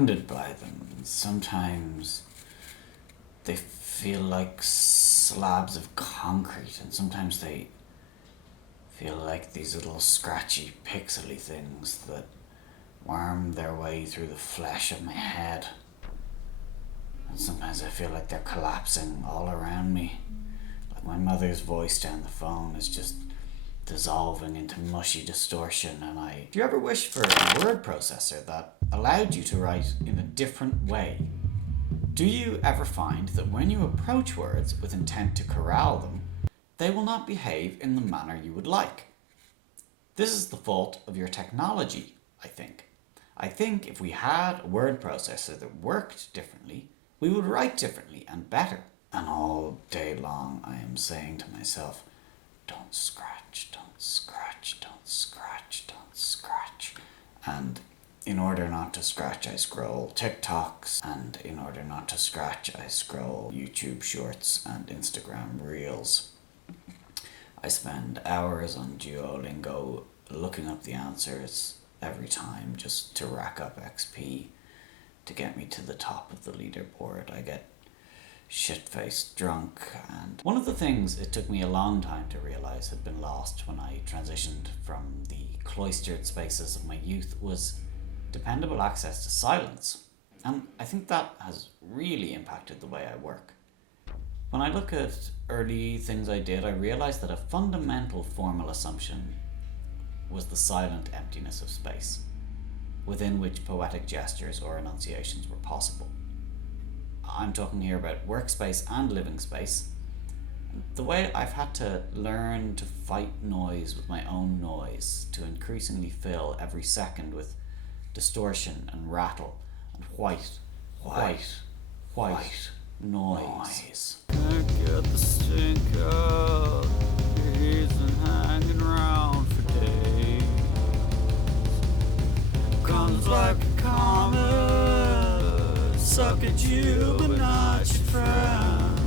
surrounded by them. Sometimes they feel like slabs of concrete, and sometimes they feel like these little scratchy, pixely things that worm their way through the flesh of my head. And sometimes I feel like they're collapsing all around me. Like my mother's voice down the phone is just dissolving into mushy distortion. Do you ever wish for a word processor that allowed you to write in a different way? Do you ever find that when you approach words with intent to corral them, they will not behave in the manner you would like? This is the fault of your technology, I think. I think if we had a word processor that worked differently, we would write differently and better. And all day long I am saying to myself, don't scratch, don't scratch, don't scratch, don't scratch. And in order not to scratch, I scroll TikToks, and in order not to scratch, I scroll YouTube Shorts and Instagram Reels. I spend hours on Duolingo looking up the answers every time just to rack up XP to get me to the top of the leaderboard. I get shit-faced drunk, and one of the things it took me a long time to realise had been lost when I transitioned from the cloistered spaces of my youth was dependable access to silence. And I think that has really impacted the way I work. When I look at early things I did, I realised that a fundamental formal assumption was the silent emptiness of space, within which poetic gestures or enunciations were possible. I'm talking here about workspace and living space. The way I've had to learn to fight noise with my own noise, to increasingly fill every second with distortion and rattle and white noise. Can't get the stink out. He's been hanging around for days. Comes like a comet, suck at you but not your friends.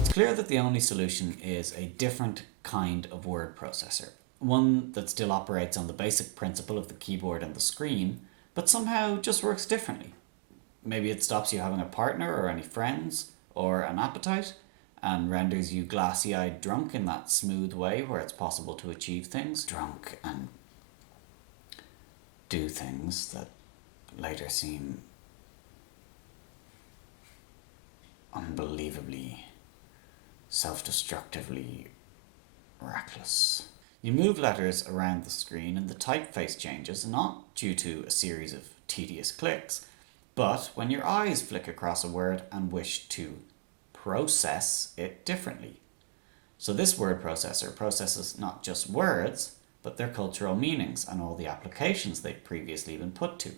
It's clear that the only solution is a different kind of word processor. One that still operates on the basic principle of the keyboard and the screen, but somehow just works differently. Maybe it stops you having a partner or any friends or an appetite and renders you glassy-eyed drunk in that smooth way where it's possible to achieve things. Drunk and do things that later seem unbelievably, self-destructively reckless. You move letters around the screen and the typeface changes, not due to a series of tedious clicks, but when your eyes flick across a word and wish to process it differently. So this word processor processes not just words, but their cultural meanings and all the applications they've previously been put to.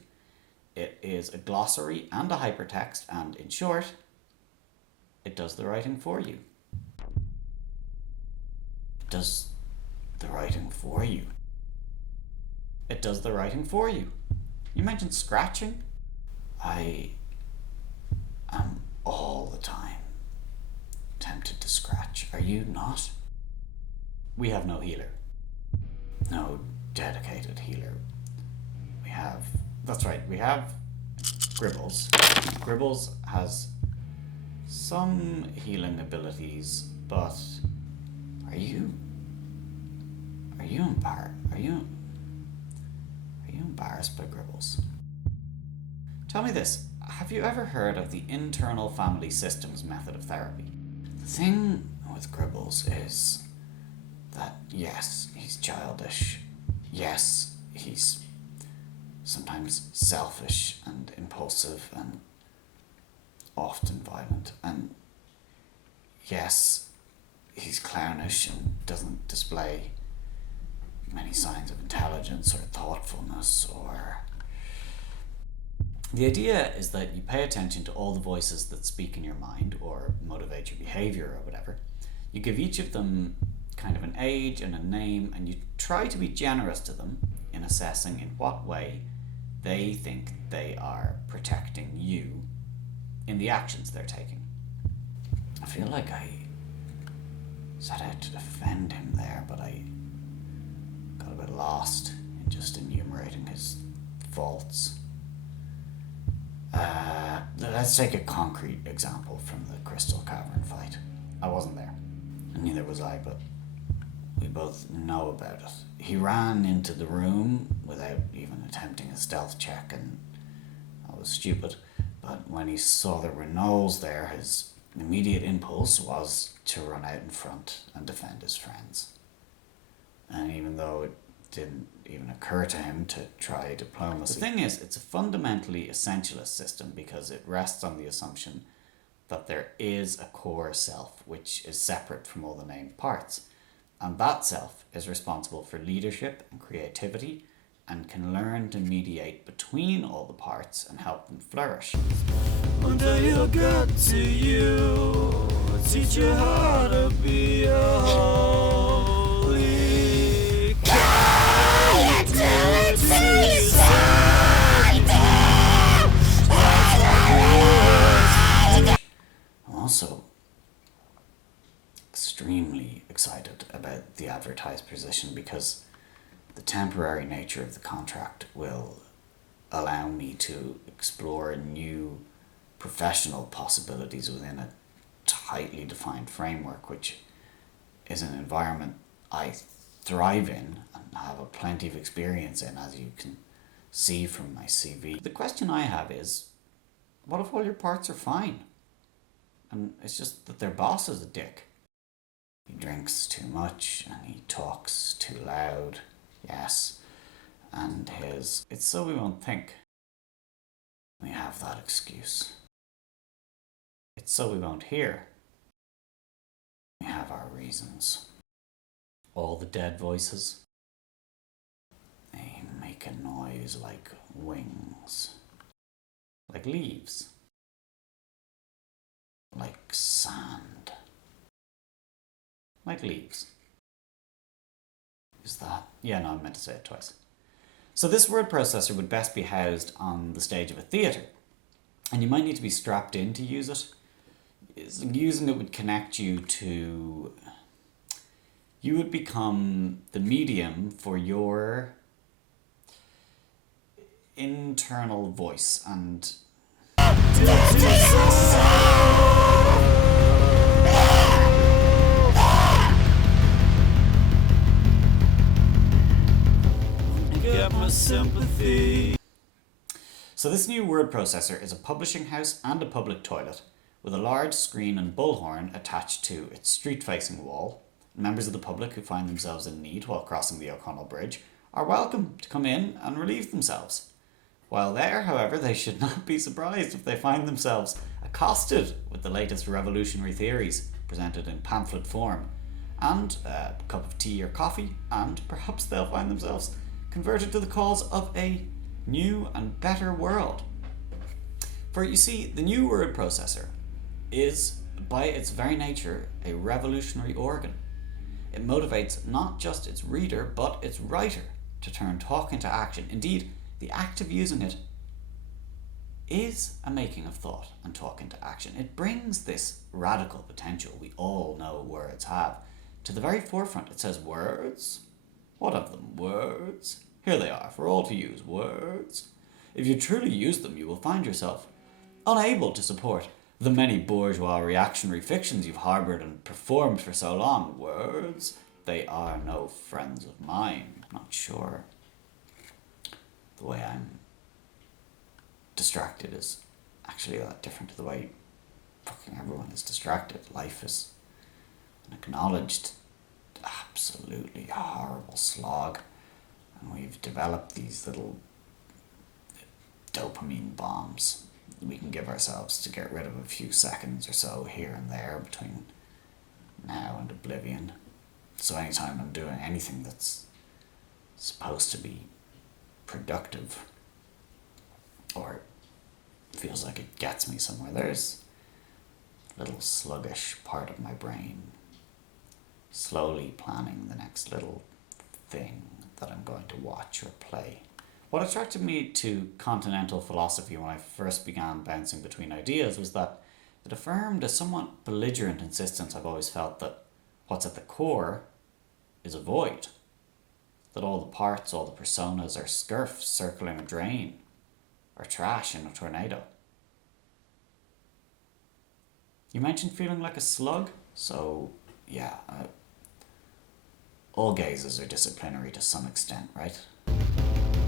It is a glossary and a hypertext, and in short, it does the writing for you. It does the writing for you. It does the writing for you. You mentioned scratching. I am all the time tempted to scratch. Are you not? We have no healer. No dedicated healer. That's right, we have Gribbles. Gribbles has some healing abilities, but are you embarrassed by Gribbles? Tell me this, have you ever heard of the internal family systems method of therapy? The thing with Gribbles is that yes, he's childish. Yes, he's sometimes selfish and impulsive and often violent. And yes, he's clownish and doesn't display many signs of intelligence or thoughtfulness or... The idea is that you pay attention to all the voices that speak in your mind or motivate your behavior or whatever. You give each of them kind of an age and a name, and you try to be generous to them in assessing in what way they think they are protecting you in the actions they're taking. I feel like I set out to defend him there, but I got a bit lost in just enumerating his faults. Let's take a concrete example from the Crystal Cavern fight. I wasn't there, and neither was I, but we both know about it. He ran into the room without even attempting a stealth check, and I was stupid. But when he saw there were gnolls there, his immediate impulse was to run out in front and defend his friends. And even though it didn't even occur to him to try diplomacy. The thing is, it's a fundamentally essentialist system because it rests on the assumption that there is a core self which is separate from all the named parts. And that self is responsible for leadership and creativity and can learn to mediate between all the parts and help them flourish. Until you get to you, teach you how to be a holy God. I'm also extremely excited about the advertised position because the temporary nature of the contract will allow me to explore new professional possibilities within a tightly defined framework, which is an environment I thrive in and have a plenty of experience in, as you can see from my CV. The question I have is, what if all your parts are fine? And it's just that their boss is a dick. He drinks too much and he talks too loud. Yes. And it's so we won't think. We have that excuse. It's so we won't hear. We have our reasons. All the dead voices, they make a noise like wings, like leaves, like sand, like leaves. Is that? Yeah, no, I meant to say it twice. So this word processor would best be housed on the stage of a theatre, and you might need to be strapped in to use it. Using it would connect you to... You would become the medium for your internal voice and... Get my sympathy. So this new word processor is a publishing house and a public toilet with a large screen and bullhorn attached to its street-facing wall. Members of the public who find themselves in need while crossing the O'Connell Bridge are welcome to come in and relieve themselves. While there, however, they should not be surprised if they find themselves accosted with the latest revolutionary theories presented in pamphlet form, and a cup of tea or coffee, and perhaps they'll find themselves converted to the cause of a new and better world. For you see, the new word processor is, by its very nature, a revolutionary organ. It motivates not just its reader, but its writer to turn talk into action. Indeed, the act of using it is a making of thought and talk into action. It brings this radical potential we all know words have to the very forefront. It says, words? What of them? Words? Here they are, for all to use. Words? If you truly use them, you will find yourself unable to support the many bourgeois reactionary fictions you've harboured and performed for so long. Words? They are no friends of mine. I'm not sure. The way I'm distracted is actually that different to the way fucking everyone is distracted. Life is an acknowledged, absolutely horrible slog. And we've developed these little dopamine bombs we can give ourselves to get rid of a few seconds or so here and there between now and oblivion. So anytime I'm doing anything that's supposed to be productive or feels like it gets me somewhere, there's a little sluggish part of my brain slowly planning the next little thing that I'm going to watch or play. What attracted me to continental philosophy when I first began bouncing between ideas was that it affirmed a somewhat belligerent insistence I've always felt that what's at the core is a void. That all the parts, all the personas are scurfs circling a drain, or trash in a tornado. You mentioned feeling like a slug, so yeah, all gazes are disciplinary to some extent, right?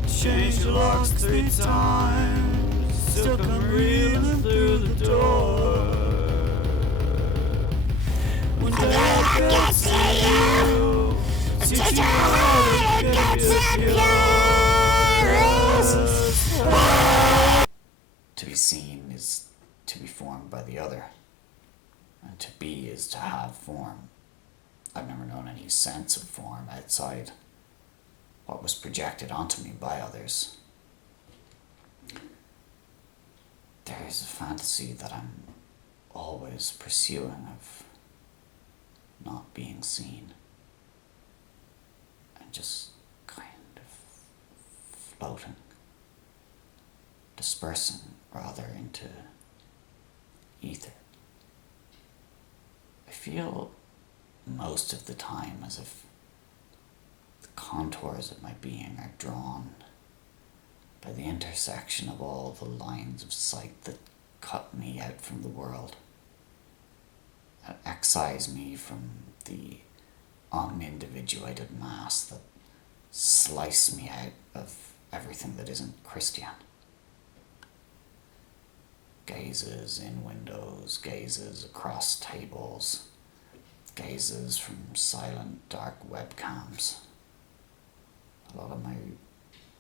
Change your locks 3 times, still come reeling through the door. When Dad gets to you, teach you how to get pure. To be seen is to be formed by the other, and to be is to have form. I've never known any sense of form outside what was projected onto me by others. There is a fantasy that I'm always pursuing of not being seen and just kind of floating, dispersing rather into ether. I feel most of the time as if the contours of my being are drawn by the intersection of all the lines of sight that cut me out from the world, that excise me from the unindividuated mass, that slice me out of everything that isn't Christian. Gazes in windows, gazes across tables, gazes from silent dark webcams. A lot of my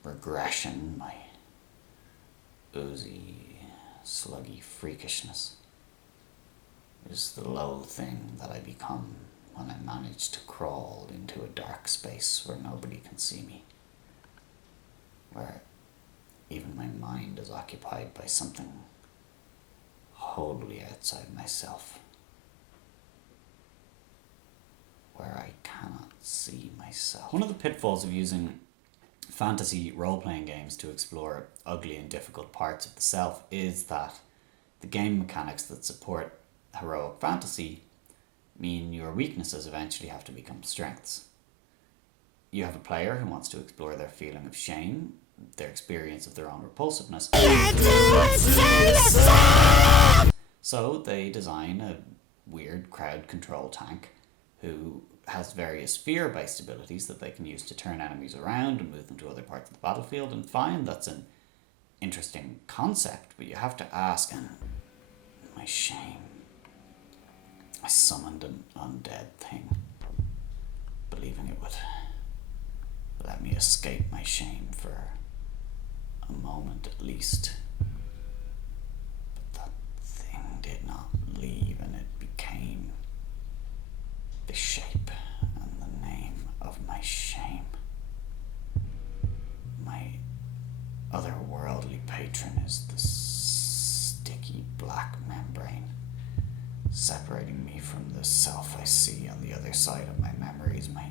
regression, my oozy, sluggy freakishness is the low thing that I become when I manage to crawl into a dark space where nobody can see me, where even my mind is occupied by something wholly outside myself, where I cannot see myself. One of the pitfalls of using fantasy role-playing games to explore ugly and difficult parts of the self is that the game mechanics that support heroic fantasy mean your weaknesses eventually have to become strengths. You have a player who wants to explore their feeling of shame, their experience of their own repulsiveness. So they design a weird crowd control tank who has various fear-based abilities that they can use to turn enemies around and move them to other parts of the battlefield, and fine, that's an interesting concept, but you have to ask, and my shame. I summoned an undead thing, believing it would let me escape my shame for a moment at least. But that thing did not leave, and it became the shape and the name of my shame. My otherworldly patron is the sticky black membrane separating me from the self I see on the other side of my memories. My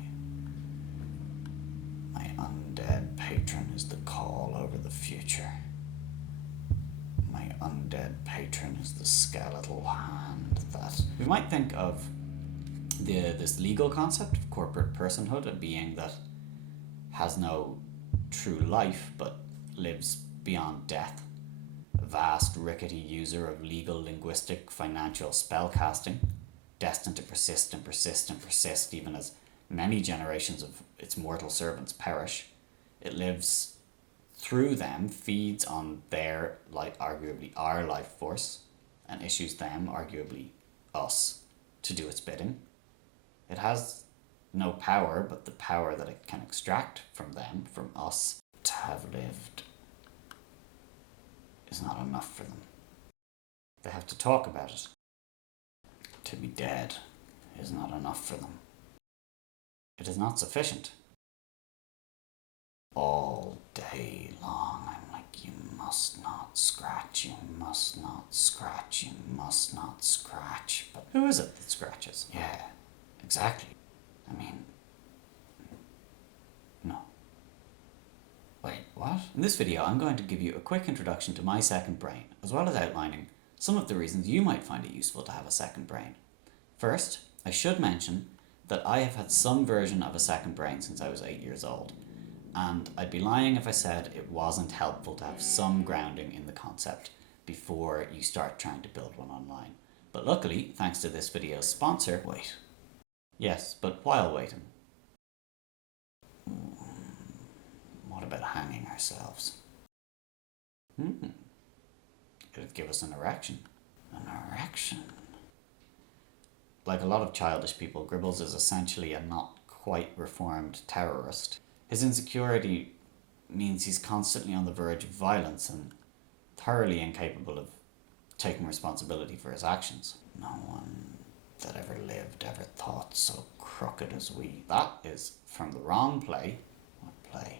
undead patron is the call over the future. My undead patron is the skeletal hand that... We might think of this legal concept of corporate personhood, a being that has no true life but lives beyond death, a vast rickety user of legal, linguistic, financial spellcasting, destined to persist and persist and persist even as many generations of its mortal servants perish. It lives through them, feeds on their, like arguably our life force, and issues them, arguably us, to do its bidding. It has no power but the power that it can extract from them, from us. To have lived is not enough for them. They have to talk about it. To be dead is not enough for them. It is not sufficient. All day long I'm like, you must not scratch, you must not scratch, you must not scratch. But who is it that scratches? Yeah, exactly. I mean, no. Wait, what? In this video I'm going to give you a quick introduction to my second brain, as well as outlining some of the reasons you might find it useful to have a second brain. First, I should mention that I have had some version of a second brain since I was 8 years old, and I'd be lying if I said it wasn't helpful to have some grounding in the concept before you start trying to build one online. But luckily, thanks to this video's sponsor, wait. Yes, but while waiting, what about hanging ourselves? It'd give us an erection. An erection. Like a lot of childish people, Gribbles is essentially a not quite reformed terrorist. His insecurity means he's constantly on the verge of violence and thoroughly incapable of taking responsibility for his actions. No one that ever lived ever thought so crooked as we. That is from the wrong play. What play?